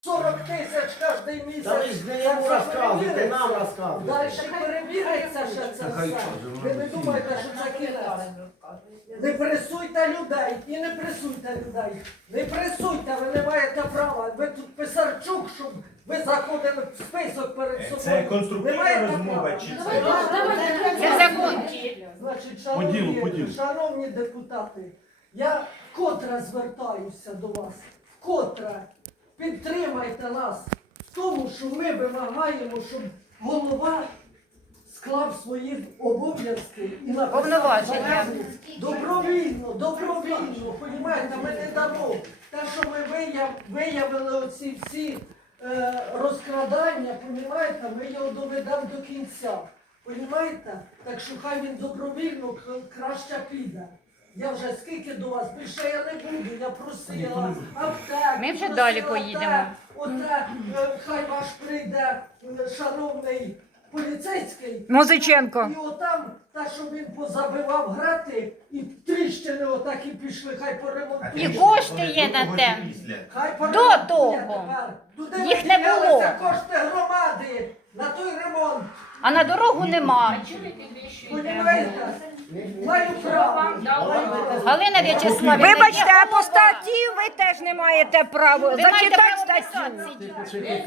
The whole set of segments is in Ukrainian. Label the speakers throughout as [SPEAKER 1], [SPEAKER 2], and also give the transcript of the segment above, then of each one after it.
[SPEAKER 1] 40 тисяч кожен місяць.
[SPEAKER 2] Та ви ж не йому розказуєте, нам розказуєте.
[SPEAKER 1] Далі перевіриться ще це все. Ви не думаєте, що це кінець. Не пресуйте людей і не пресуйте людей. Не пресуйте, ви не маєте права. Ви тут Писарчук, щоб ви заходили в список перед собою.
[SPEAKER 3] Це конструктивна розмова чи це?
[SPEAKER 4] Це законки.
[SPEAKER 1] Значить,
[SPEAKER 5] По ділу.
[SPEAKER 1] шановні депутати, я вкотре звертаюся до вас. Вкотре підтримайте нас в тому, що ми вимагаємо, щоб голова склав свої обов'язки і написав
[SPEAKER 4] Повноваження.
[SPEAKER 1] заяву. Добровільно, понімаєте, ми не дамо. Те, що ми виявили оці всі розкрадання, понімаєте, ми його доведемо до кінця. Понімаєте? Так що хай він добровільно краще піде. Я вже скільки до вас, більше я не буду, я просила аптеку.
[SPEAKER 4] Ми вже
[SPEAKER 1] просила
[SPEAKER 4] далі
[SPEAKER 1] те,
[SPEAKER 4] поїдемо.
[SPEAKER 1] Оте, хай ваш прийде шановний поліцейський.
[SPEAKER 4] Музиченко.
[SPEAKER 1] І отам, та, що він позабивав грати, і тріщини отак і пішли, хай поремонтує.
[SPEAKER 4] І кошти є на те.
[SPEAKER 1] Хай
[SPEAKER 4] До
[SPEAKER 1] поремонтує
[SPEAKER 4] того.
[SPEAKER 1] тепер. Туди
[SPEAKER 4] Їх не
[SPEAKER 1] виділялися
[SPEAKER 4] було.
[SPEAKER 1] кошти громади на той ремонт.
[SPEAKER 4] А на дорогу нема.
[SPEAKER 1] Понімаєте? Маю право.
[SPEAKER 4] Галина В'ячеславівна.
[SPEAKER 6] Вибачте, а по статті ви теж не маєте права.
[SPEAKER 4] Ви маєте
[SPEAKER 6] Зачитати
[SPEAKER 4] право
[SPEAKER 6] статтю.
[SPEAKER 4] писати.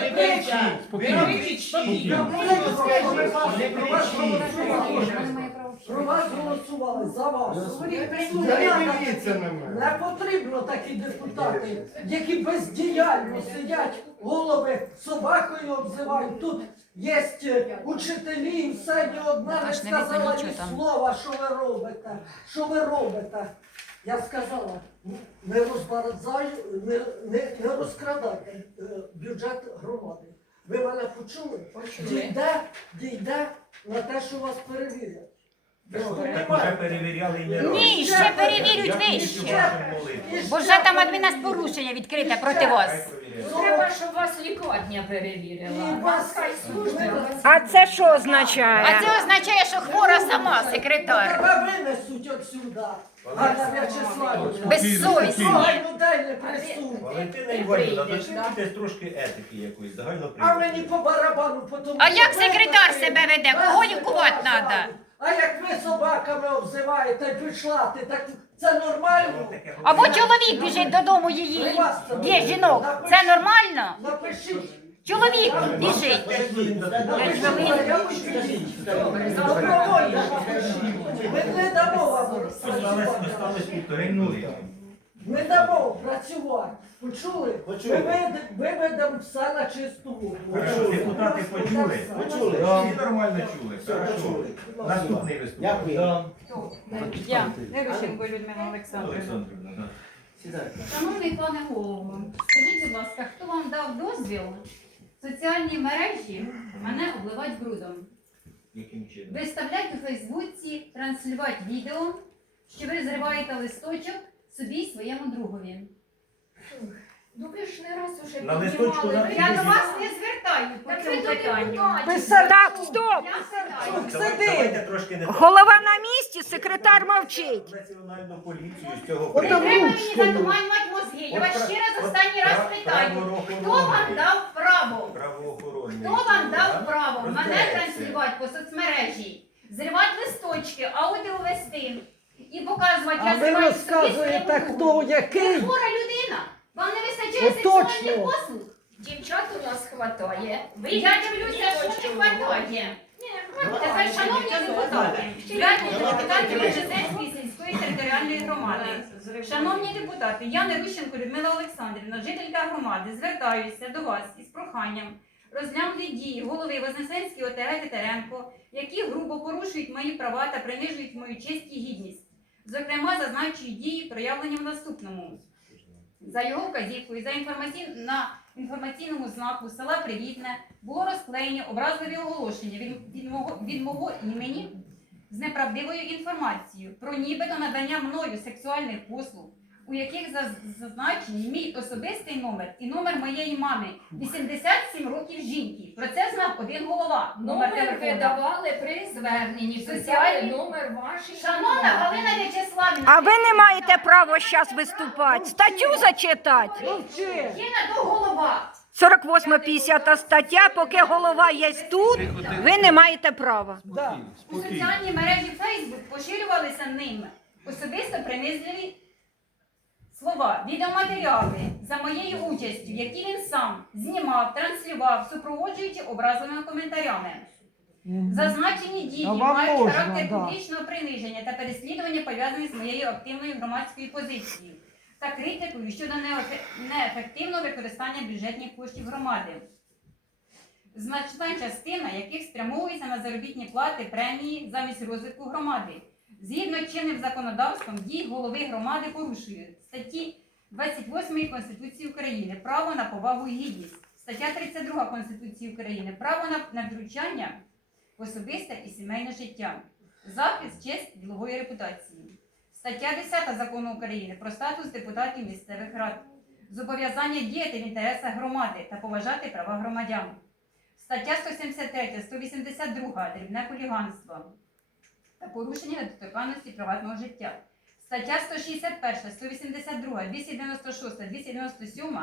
[SPEAKER 1] Про вас голосували, за вас. Не потрібно такі депутати, які бездіяльно сидять, голови собакою обзивають. Тут є учителі, і все, ні одна не
[SPEAKER 4] Наташ, не видно
[SPEAKER 1] сказала ні
[SPEAKER 4] нічого там.
[SPEAKER 1] слова, що ви робите. Що ви робите? Я сказала, не розкрадайте бюджет громади. Ви мене почули? Дійде на те, що вас перевірять.
[SPEAKER 3] Так уже перевіряли і не роблять.
[SPEAKER 4] Ні, ще перевірять вище. Бо вже там адмінпорушення відкрите проти вас.
[SPEAKER 7] Треба, щоб вас лікарня
[SPEAKER 1] І
[SPEAKER 7] перевірила.
[SPEAKER 1] вас
[SPEAKER 7] Хай служба.
[SPEAKER 6] А це що
[SPEAKER 4] А
[SPEAKER 6] означає?
[SPEAKER 4] це означає, що хвора сама, секретар.
[SPEAKER 1] Тебе винесуть отсюда, Ганна В'ячеславівна.
[SPEAKER 4] Безсовісні.
[SPEAKER 1] Хай людей не присунуть.
[SPEAKER 3] Валентина Іванівна, начніть трошки етики якоїсь, загально
[SPEAKER 1] А мені
[SPEAKER 3] прийняти.
[SPEAKER 1] по барабану потім...
[SPEAKER 4] А як секретар себе веде? Кого лікувати треба?
[SPEAKER 1] А як ви собаками обзиваєте і пішла, так це нормально?
[SPEAKER 4] Або чоловік біжить додому її, б'є жінок. Це нормально?
[SPEAKER 1] Напишіть.
[SPEAKER 4] Чоловік біжить.
[SPEAKER 1] Добровольно напишіть. Ми не дамо вам працювати.
[SPEAKER 3] Осталось півтори хвилини.
[SPEAKER 1] Не дамо працювати. Почули?
[SPEAKER 2] Почули.
[SPEAKER 1] Виведемо все на чисту воду.
[SPEAKER 3] Хорошо, депутати почули?
[SPEAKER 2] Почули.
[SPEAKER 3] Всі нормально чули. Хорошо. Наступний виступ.
[SPEAKER 2] Дякую.
[SPEAKER 4] Я, Невищенко Людмила Олександрівна.
[SPEAKER 3] Олександрівна, да.
[SPEAKER 2] Сідайте.
[SPEAKER 7] Шановний пане голово, скажіть, будь ласка, хто вам дав дозвіл в соціальній мережі мене обливати брудом?
[SPEAKER 3] Яким чином?
[SPEAKER 7] Виставляти у Фейсбуці, транслювати відео, що ви зриваєте листочок собі й своєму другові.
[SPEAKER 8] Ну ви ж не раз уже
[SPEAKER 3] На листочку
[SPEAKER 8] піднімали.
[SPEAKER 7] Я до вас не звертаю по
[SPEAKER 8] Так
[SPEAKER 7] цьому
[SPEAKER 8] ви до
[SPEAKER 7] питанню.
[SPEAKER 8] депутатів.
[SPEAKER 6] Так, стоп!
[SPEAKER 7] Я питаю.
[SPEAKER 3] Давайте трошки не
[SPEAKER 6] Голова на місці, секретар мовчить.
[SPEAKER 3] Національну поліцію з цього
[SPEAKER 7] Не треба
[SPEAKER 3] приводу.
[SPEAKER 7] мені затуманювати мозги. Я вас ще раз останній раз питаю. Хто вам дав право?
[SPEAKER 3] Правоохоронний.
[SPEAKER 7] Хто вам дав
[SPEAKER 3] Да?
[SPEAKER 7] право мене
[SPEAKER 3] Розбереться.
[SPEAKER 7] транслювати по соцмережі, зривати листочки, аудіо вести і показувати,
[SPEAKER 1] А
[SPEAKER 7] я
[SPEAKER 1] ви
[SPEAKER 7] зриваю собі
[SPEAKER 1] розказуєте,
[SPEAKER 7] своєму
[SPEAKER 1] хто
[SPEAKER 7] другу?
[SPEAKER 1] який?
[SPEAKER 7] Ви хвора людина. Вам не вистачає
[SPEAKER 1] Точно.
[SPEAKER 7] сексуальних послуг?
[SPEAKER 8] Дівчат у нас хватає.
[SPEAKER 7] Я дивлюся, що не хватає. Тепер, шановні депутати, депутати Вижезерської сільської територіальної громади. Шановні депутати, я Нерущенко Людмила Олександрівна, жителька громади, звертаюся до вас із проханням розглянути дії голови Вознесенської ОТГ Титаренко, які грубо порушують мої права та принижують мою честь і гідність. Зокрема, зазначують дії, проявлені в наступному. За його вказівкою, на інформаційному знаку села Привітне було розклеєні образливі оголошення від мого імені з неправдивою інформацією про нібито надання мною сексуальних послуг у яких зазначені мій особистий номер і номер моєї мами. 87 років жінки. Про це знав один голова.
[SPEAKER 8] Номер
[SPEAKER 7] телефону.
[SPEAKER 8] видавали при зверненні.
[SPEAKER 7] Соціальні-
[SPEAKER 8] Писали номер вашої.
[SPEAKER 7] Шановна Галина В'ячеславівна,
[SPEAKER 6] А ви не маєте права зараз виступати. Статтю зачитати.
[SPEAKER 1] Мовчи.
[SPEAKER 7] є на то голова.
[SPEAKER 6] 48-50 стаття, поки голова є тут, ви не маєте права.
[SPEAKER 1] Да.
[SPEAKER 7] У соціальній мережі Facebook поширювалися ним особисто принизливі слова, відеоматеріали за моєю участю, які він сам знімав, транслював, супроводжуючи образливими коментарями. Зазначені дії
[SPEAKER 1] А вам
[SPEAKER 7] мають
[SPEAKER 1] можна,
[SPEAKER 7] характер
[SPEAKER 1] да.
[SPEAKER 7] публічного приниження та переслідування, пов'язані з моєю активною громадською позицією та критикою щодо неефективного використання бюджетних коштів громади, значна частина яких спрямовується на заробітні плати, премії замість розвитку громади. Згідно з чинним законодавством, дії голови громади порушують статті 28 Конституції України право на повагу і гідність, стаття 32 Конституції України право на втручання в особисте і сімейне життя, захист честь ділової репутації, стаття 10 Закону України про статус депутатів місцевих рад, зобов'язання діяти в інтересах громади та поважати права громадян, стаття 173, 182 дрібне хуліганство та порушення недоторканності приватного життя. Стаття 161, 182, 296, 297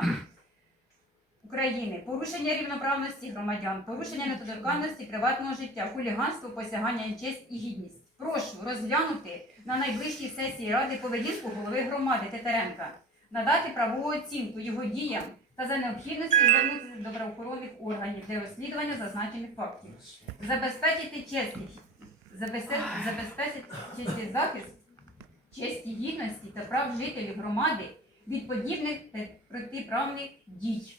[SPEAKER 7] України. Порушення рівноправності громадян, порушення недоторканності приватного життя, хуліганство, посягання на честь і гідність. Прошу розглянути на найближчій сесії Ради поведінку голови громади Тетеренка, надати правову оцінку його діям та за необхідності звернутися до правоохоронних органів для розслідування зазначених фактів. Забезпечити чесність, забезпечити захист честі, гідності та прав жителів громади від подібних та протиправних дій.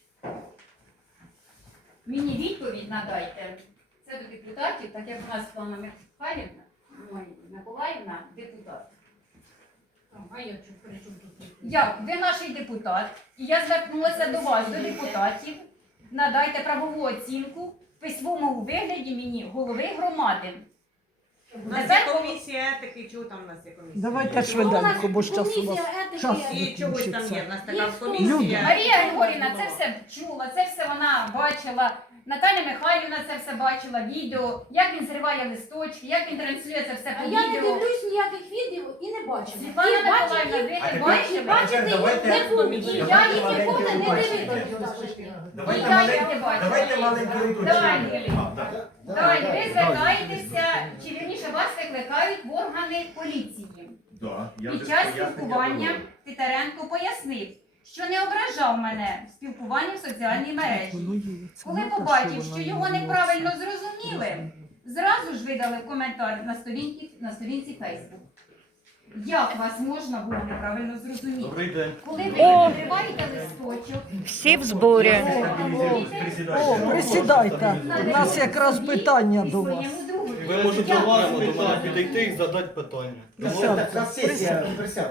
[SPEAKER 7] Мені відповідь надайте. Це до депутатів, так як у нас Пана Михайлівна, Миколаївна, депутат.
[SPEAKER 8] А я чого при чому тут?
[SPEAKER 7] Як? Ви наш депутат, і я звернулася до вас, до депутатів. Надайте правову оцінку в письмовому вигляді мені голови громади.
[SPEAKER 5] У нас є комісія етики, чого там у нас є комісія?
[SPEAKER 1] Давайте швиденько, бо ж час у вас час
[SPEAKER 5] І чогось там є,
[SPEAKER 1] закінчиться.
[SPEAKER 5] у нас така
[SPEAKER 1] Люди.
[SPEAKER 5] комісія.
[SPEAKER 7] Марія Григорівна це все чула, це все вона бачила. Наталя Михайлівна це все бачила, відео, як він зриває листочки, як він транслює це все
[SPEAKER 9] А
[SPEAKER 7] по
[SPEAKER 9] я не
[SPEAKER 7] відео.
[SPEAKER 9] дивлюсь ніяких відео і не бачу.
[SPEAKER 7] Світлана
[SPEAKER 9] І бачите,
[SPEAKER 7] Миколаївна, ви
[SPEAKER 3] А
[SPEAKER 7] не
[SPEAKER 3] тепер-
[SPEAKER 7] бачите?
[SPEAKER 9] бачите,
[SPEAKER 3] давайте-
[SPEAKER 9] не був. І
[SPEAKER 3] давайте
[SPEAKER 9] я їх
[SPEAKER 3] маленьке
[SPEAKER 9] ніколи не
[SPEAKER 3] побачення.
[SPEAKER 9] дивилася.
[SPEAKER 3] Давайте
[SPEAKER 7] І я їх не
[SPEAKER 3] маленьке-
[SPEAKER 7] бачила.
[SPEAKER 3] Давайте маленьке
[SPEAKER 7] Давай,
[SPEAKER 3] уточнення.
[SPEAKER 7] Юлія.
[SPEAKER 3] А, так.
[SPEAKER 7] Давай, ви звертаєтеся, чи вірніше вас викликають в органи поліції.
[SPEAKER 3] Да, я
[SPEAKER 7] Під
[SPEAKER 3] вже
[SPEAKER 7] час
[SPEAKER 3] пояснення
[SPEAKER 7] спілкування
[SPEAKER 3] давав.
[SPEAKER 7] Титаренко пояснив, що не ображав мене в спілкуванні в соціальній мережі. Коли побачив, що його неправильно зрозуміли, зразу ж видали коментар на сторінці Facebook. Як вас можна було неправильно зрозуміти?
[SPEAKER 3] Добрий день.
[SPEAKER 7] Коли ви
[SPEAKER 6] О!
[SPEAKER 7] відкриваєте листочок,
[SPEAKER 6] Всі в зборі.
[SPEAKER 1] О, присідайте. У нас якраз питання до вас.
[SPEAKER 10] Ви можете до вас підійти і задати питання.
[SPEAKER 2] Присядь, на сесія, присядь.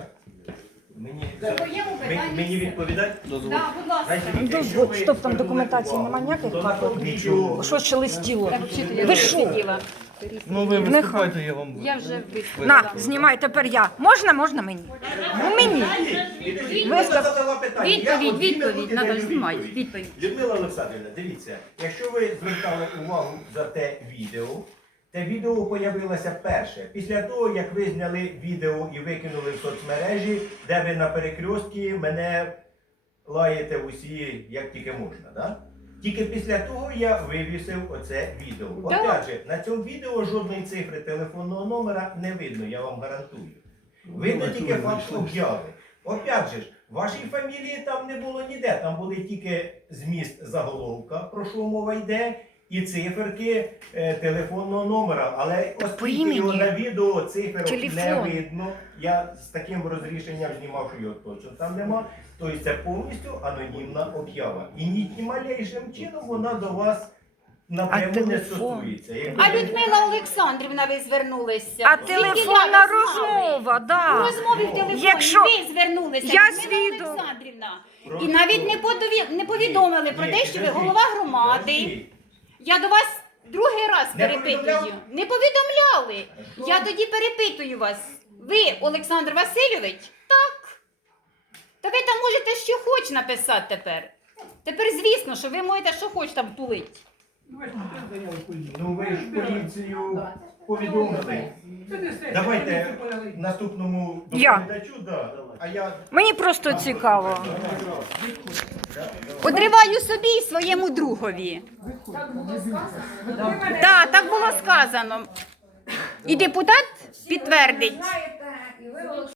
[SPEAKER 3] Мені відповідати?
[SPEAKER 7] Так, будь ласка.
[SPEAKER 6] Дозволь, стоп, там документації немає ніяких?
[SPEAKER 3] Нічого.
[SPEAKER 6] Що шелестіло? Ви що?
[SPEAKER 10] Ну ви виступайте, я вам.
[SPEAKER 7] Я вже
[SPEAKER 6] На, знімай, тепер я. Можна, можна мені? Ну мені.
[SPEAKER 3] Людмила задала питання. Я от
[SPEAKER 7] Відповідь,
[SPEAKER 3] дам
[SPEAKER 7] треба знімати.
[SPEAKER 3] відповідь.
[SPEAKER 7] Відповідь.
[SPEAKER 3] Людмила Олександрівна, дивіться, якщо ви звертали увагу за те відео появилося перше. Після того, як ви зняли відео і викинули в соцмережі, де ви на перекрестці мене лаєте усі, як тільки можна, да? Тільки після того я вивісив оце відео.
[SPEAKER 7] Да.
[SPEAKER 3] Опять же, на цьому відео жодної цифри телефонного номера не видно, я вам гарантую. Видно тільки факт обяви. Опять же, вашій фамілії там не було ніде, там були тільки зміст заголовка, про що мова йде, і циферки телефонного номера. Але оскільки його на відео циферок не
[SPEAKER 6] Телефон.
[SPEAKER 3] видно, я з таким розрішенням знімав, що його точно там нема, тобто це повністю анонімна об'ява. І ні малейшим чином вона до вас напряму не
[SPEAKER 6] телефон?
[SPEAKER 3] стосується. Якби
[SPEAKER 7] А
[SPEAKER 3] ви-
[SPEAKER 7] Людмила Олександрівна, ви звернулися.
[SPEAKER 6] А
[SPEAKER 7] Звідки
[SPEAKER 6] телефонна
[SPEAKER 7] я ви знали?
[SPEAKER 6] розмова,
[SPEAKER 7] У
[SPEAKER 6] да.
[SPEAKER 7] розмові в телефоні
[SPEAKER 6] Якщо
[SPEAKER 7] ви звернулися,
[SPEAKER 6] я
[SPEAKER 7] Людмила
[SPEAKER 6] свідок.
[SPEAKER 7] Олександрівна.
[SPEAKER 3] Про
[SPEAKER 7] І навіть
[SPEAKER 3] що?
[SPEAKER 7] не повідомили про
[SPEAKER 3] Ні,
[SPEAKER 7] те, що ви
[SPEAKER 3] підождіть,
[SPEAKER 7] голова громади.
[SPEAKER 3] підождіть.
[SPEAKER 7] Я до вас другий раз
[SPEAKER 3] Не
[SPEAKER 7] перепитую.
[SPEAKER 3] повідомляв?
[SPEAKER 7] Не повідомляли.
[SPEAKER 3] Що?
[SPEAKER 7] Я тоді перепитую вас. Ви, Олександр Васильович? Так.
[SPEAKER 4] Та ви там можете що хоч написати тепер. Тепер, звісно, що ви можете що хоч там тулити.
[SPEAKER 3] Ну ви ж поліцію повідомили. Давайте наступному
[SPEAKER 6] Я.
[SPEAKER 3] доповідачу, да. А я
[SPEAKER 6] Мені просто цікаво.
[SPEAKER 4] Одриваю собі і своєму другові.
[SPEAKER 8] Так було сказано.
[SPEAKER 4] Так, так було сказано. І депутат підтвердить.
[SPEAKER 8] Знаєте, і ви